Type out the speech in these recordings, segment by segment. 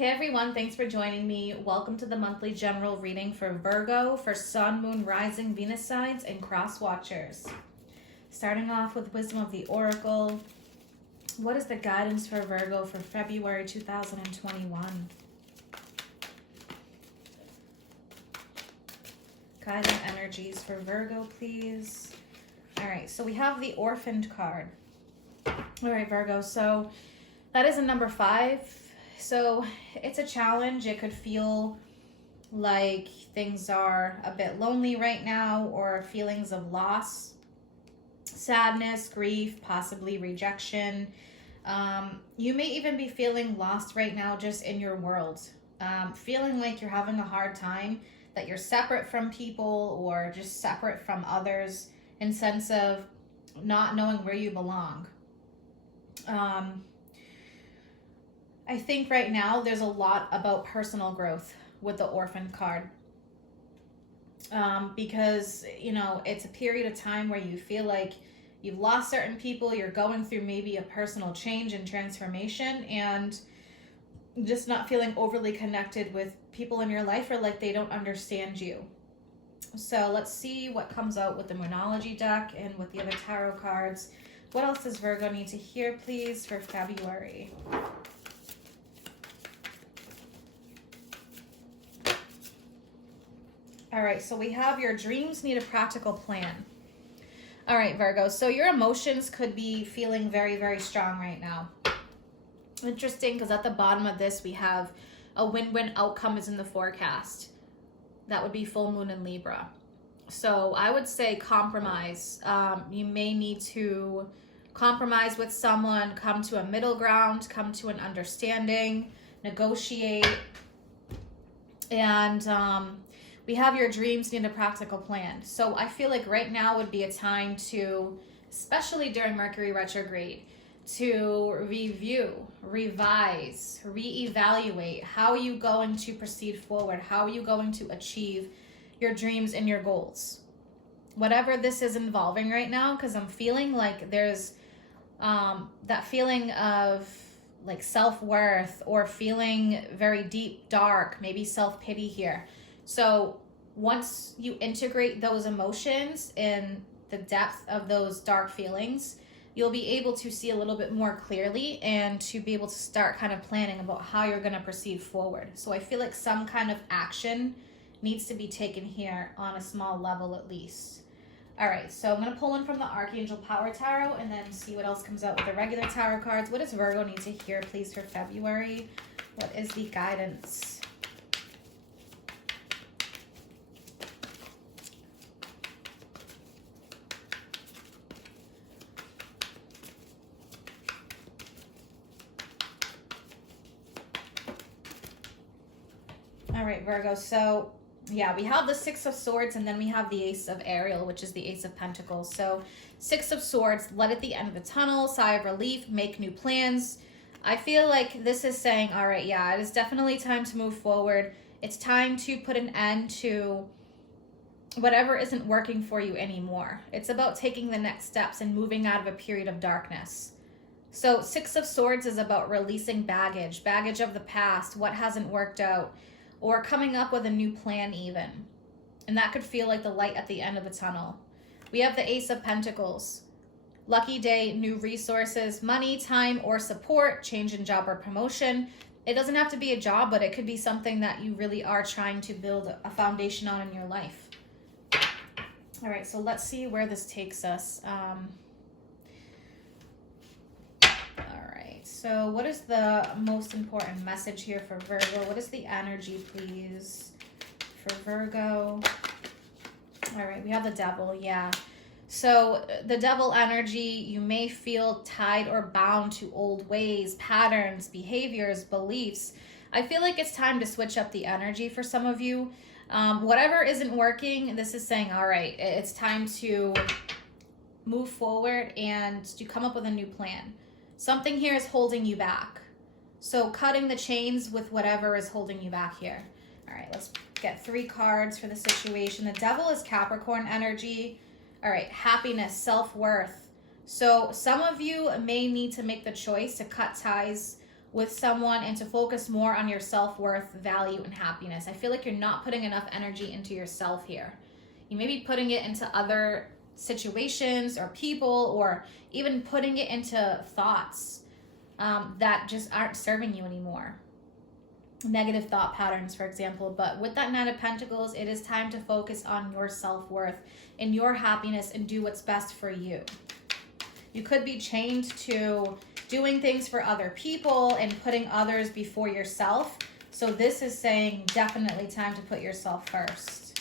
Hey everyone, thanks for joining me. Welcome to the monthly general reading for Virgo for Sun, Moon, Rising, Venus signs, and cross watchers. Starting off with Wisdom of the Oracle. What is the guidance for Virgo for February 2021? Guiding energies for Virgo, please. All right, so we have the Orphaned card. All right, Virgo, so that is a number 5. So it's a challenge. It could feel like things are a bit lonely right now, or feelings of loss, sadness, grief, possibly rejection. You may even be feeling lost right now just in your world, feeling like you're having a hard time, that you're separate from people or just separate from others in sense of not knowing where you belong. I think right now there's a lot about personal growth with the Orphan card. Because, you know, it's a period of time where you feel like you've lost certain people, you're going through maybe a personal change and transformation, and just not feeling overly connected with people in your life, or like they don't understand you. So let's see what comes out with the Moonology deck and with the other tarot cards. What else does Virgo need to hear, please, for February? All right, so we have your dreams need a practical plan. All right, Virgo, so your emotions could be feeling very, very strong right now. Interesting, because at the bottom of this, we have a win-win outcome is in the forecast. That would be full moon in Libra. So I would say compromise. You may need to compromise with someone, come to a middle ground, come to an understanding, negotiate. And we have your dreams need a practical plan. So I feel like right now would be a time to, especially during Mercury retrograde, to review, revise, reevaluate. How are you going to proceed forward? How are you going to achieve your dreams and your goals? Whatever this is involving right now, because I'm feeling like there's that feeling of like self-worth, or feeling very deep, dark, maybe self-pity here. So once you integrate those emotions in the depth of those dark feelings, you'll be able to see a little bit more clearly and to be able to start kind of planning about how you're going to proceed forward. So I feel like some kind of action needs to be taken here on a small level at least. All right, so I'm going to pull in from the Archangel Power Tarot and then see what else comes out with the regular tarot cards. What does Virgo need to hear, please, for February? What is the guidance? All right, Virgo, so yeah, we have the Six of Swords, and then we have the Ace of Ariel, which is the Ace of Pentacles. So Six of Swords, light at the end of the tunnel, sigh of relief, make new plans. I feel like this is saying, all right, yeah, it is definitely time to move forward. It's time to put an end to whatever isn't working for you anymore. It's about taking the next steps and moving out of a period of darkness. So Six of Swords is about releasing baggage of the past, what hasn't worked out, or coming up with a new plan even. And that could feel like the light at the end of the tunnel. We have the Ace of Pentacles. Lucky day, new resources, money, time, or support, change in job or promotion. It doesn't have to be a job, but it could be something that you really are trying to build a foundation on in your life. All right, so let's see where this takes us. So what is the most important message here for Virgo? What is the energy, please, for Virgo? All right, we have the Devil, yeah. So the Devil energy, you may feel tied or bound to old ways, patterns, behaviors, beliefs. I feel like it's time to switch up the energy for some of you. Whatever isn't working, this is saying, all right, it's time to move forward and to come up with a new plan. Something here is holding you back. So cutting the chains with whatever is holding you back here. All right, let's get 3 cards for the situation. The Devil is Capricorn energy. All right, happiness, self-worth. So some of you may need to make the choice to cut ties with someone and to focus more on your self-worth, value, and happiness. I feel like you're not putting enough energy into yourself here. You may be putting it into other situations or people, or even putting it into thoughts that just aren't serving you anymore. Negative thought patterns, for example. But with that Nine of Pentacles, it is time to focus on your self-worth and your happiness and do what's best for you. You could be chained to doing things for other people and putting others before yourself. So this is saying definitely time to put yourself first.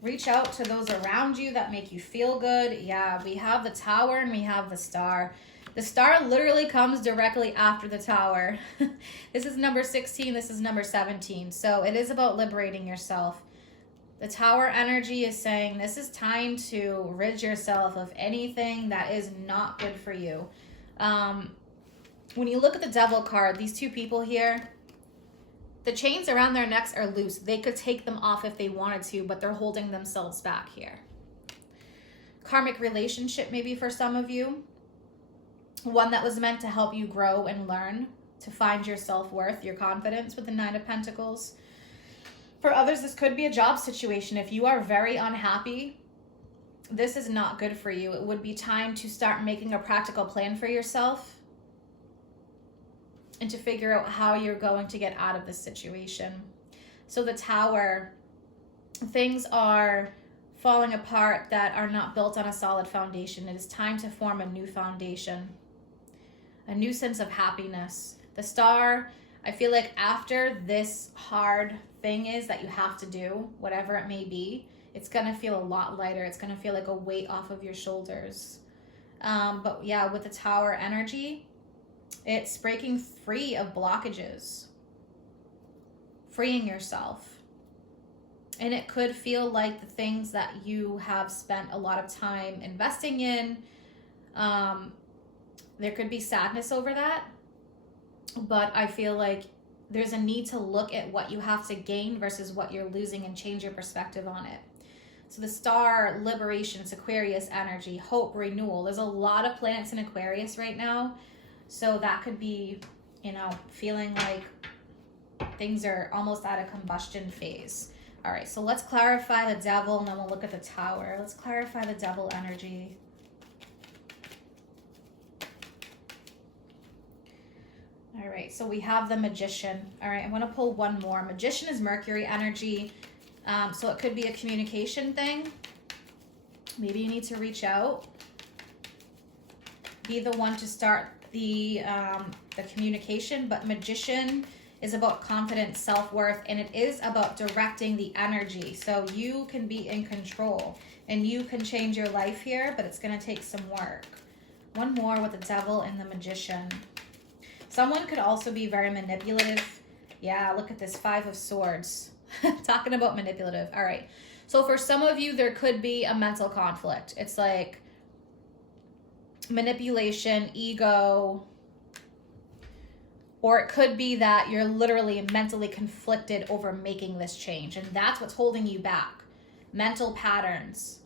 Reach out to those around you that make you feel good. Yeah, we have the Tower and we have the Star. The Star literally comes directly after the Tower. This is number 16. This is number 17. So it is about liberating yourself. The Tower energy is saying this is time to rid yourself of anything that is not good for you. When you look at the Devil card, these two people here, the chains around their necks are loose. They could take them off if they wanted to, but they're holding themselves back here. Karmic relationship maybe for some of you. One that was meant to help you grow and learn, to find your self-worth, your confidence with the Nine of Pentacles. For others, this could be a job situation. If you are very unhappy, this is not good for you. It would be time to start making a practical plan for yourself and to figure out how you're going to get out of this situation. So the Tower, things are falling apart that are not built on a solid foundation. It is time to form a new foundation, a new sense of happiness. The Star, I feel like after this hard thing is that you have to do, whatever it may be, it's going to feel a lot lighter. It's going to feel like a weight off of your shoulders. But yeah, with the Tower energy, it's breaking free of blockages, freeing yourself. And it could feel like the things that you have spent a lot of time investing in, there could be sadness over that. But I feel like there's a need to look at what you have to gain versus what you're losing and change your perspective on it. So the Star, liberation, it's Aquarius energy, hope, renewal. There's a lot of planets in Aquarius right now. So that could be, you know, feeling like things are almost at a combustion phase. All right, so let's clarify the Devil and then we'll look at the Tower. Let's clarify the Devil energy. All right, so we have the Magician. All right, I'm going to pull one more. Magician is Mercury energy. So it could be a communication thing. Maybe you need to reach out. Be the one to start the communication. But Magician is about confidence, self-worth, and it is about directing the energy. So you can be in control and you can change your life here, but it's going to take some work. One more with the Devil and the Magician. Someone could also be very manipulative. Yeah, look at this, 5 of Swords. Talking about manipulative. All right. So for some of you, there could be a mental conflict. It's like manipulation, ego, or it could be that you're literally mentally conflicted over making this change. And that's what's holding you back. Mental patterns.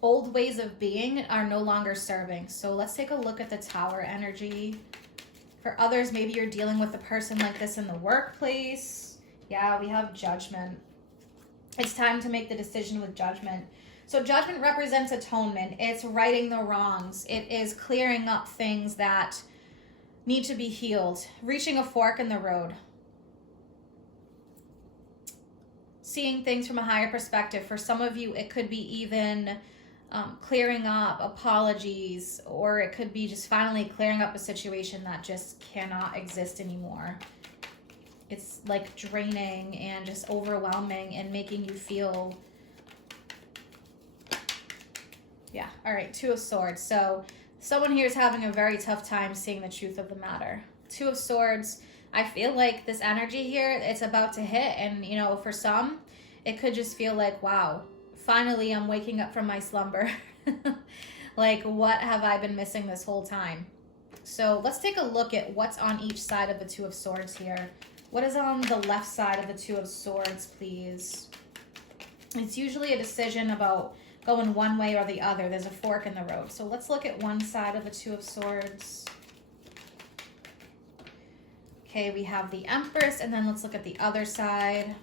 Old ways of being are no longer serving. So let's take a look at the Tower energy. For others, maybe you're dealing with a person like this in the workplace. Yeah, we have Judgment. It's time to make the decision with Judgment. So Judgment represents atonement. It's righting the wrongs. It is clearing up things that need to be healed. Reaching a fork in the road. Seeing things from a higher perspective. For some of you, it could be even clearing up apologies, or it could be just finally clearing up a situation that just cannot exist anymore. It's like draining and just overwhelming and making you feel, yeah. All right, 2 of Swords. So someone here is having a very tough time seeing the truth of the matter. 2 of Swords. I feel like this energy here, it's about to hit. And, you know, for some, it could just feel like, wow, finally I'm waking up from my slumber. Like, what have I been missing this whole time? So let's take a look at what's on each side of the 2 of Swords here. What is on the left side of the 2 of Swords, please? It's usually a decision about going one way or the other. There's a fork in the road. So let's look at one side of the Two of Swords. Okay, we have the Empress, and then let's look at the other side.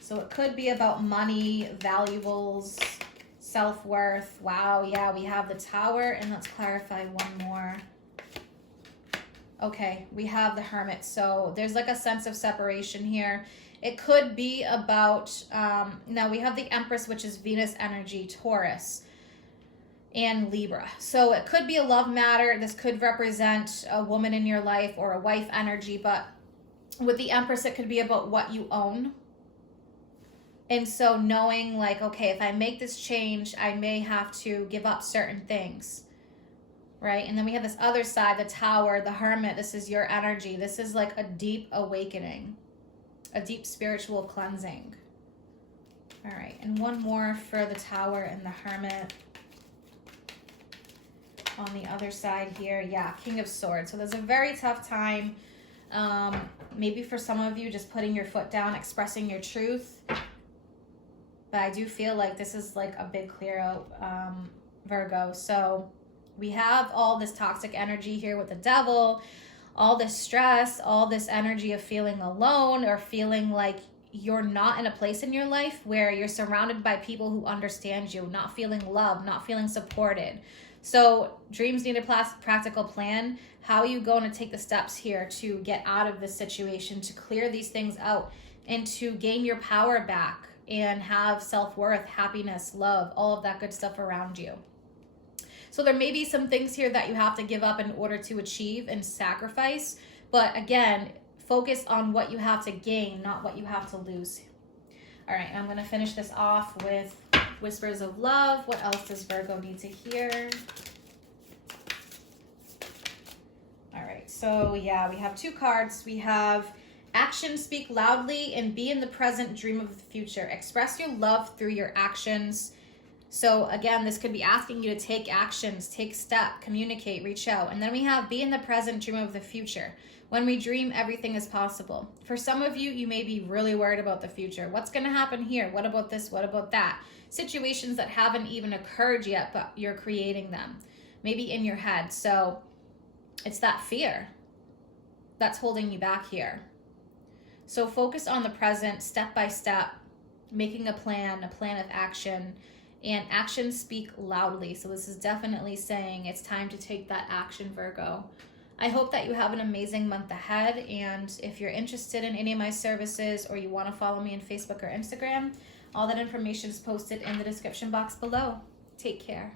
So it could be about money, valuables, self-worth. Wow, yeah, we have the Tower, and let's clarify one more. Okay, we have the Hermit. So there's like a sense of separation here. It could be about, now we have the Empress, which is Venus energy, Taurus, and Libra. So it could be a love matter. This could represent a woman in your life or a wife energy, but with the Empress, it could be about what you own. And so knowing like, okay, if I make this change, I may have to give up certain things. Right? And then we have this other side, the Tower, the Hermit. This is your energy. This is like a deep awakening, a deep spiritual cleansing. All right. And one more for the Tower and the Hermit. On the other side here, yeah, King of Swords. So there's a very tough time. Maybe for some of you, just putting your foot down, expressing your truth. But I do feel like this is like a big clear out, Virgo. So we have all this toxic energy here with the Devil, all this stress, all this energy of feeling alone or feeling like you're not in a place in your life where you're surrounded by people who understand you, not feeling loved, not feeling supported. So dreams need a practical plan. How are you going to take the steps here to get out of this situation, to clear these things out, and to gain your power back and have self-worth, happiness, love, all of that good stuff around you? So there may be some things here that you have to give up in order to achieve and sacrifice. But again, focus on what you have to gain, not what you have to lose. All right, I'm going to finish this off with Whispers of Love. What else does Virgo need to hear? All right, so yeah, we have two cards. We have Action, Speak Loudly, and Be in the Present, Dream of the Future. Express your love through your actions. So again, this could be asking you to take actions, take step, communicate, reach out. And then we have Be in the Present, Dream of the Future. When we dream, everything is possible. For some of you, you may be really worried about the future. What's going to happen here? What about this? What about that? Situations that haven't even occurred yet, but you're creating them. Maybe in your head. So it's that fear that's holding you back here. So focus on the present, step by step, making a plan of action. And actions speak loudly. So this is definitely saying it's time to take that action, Virgo. I hope that you have an amazing month ahead. And if you're interested in any of my services or you want to follow me on Facebook or Instagram, all that information is posted in the description box below. Take care.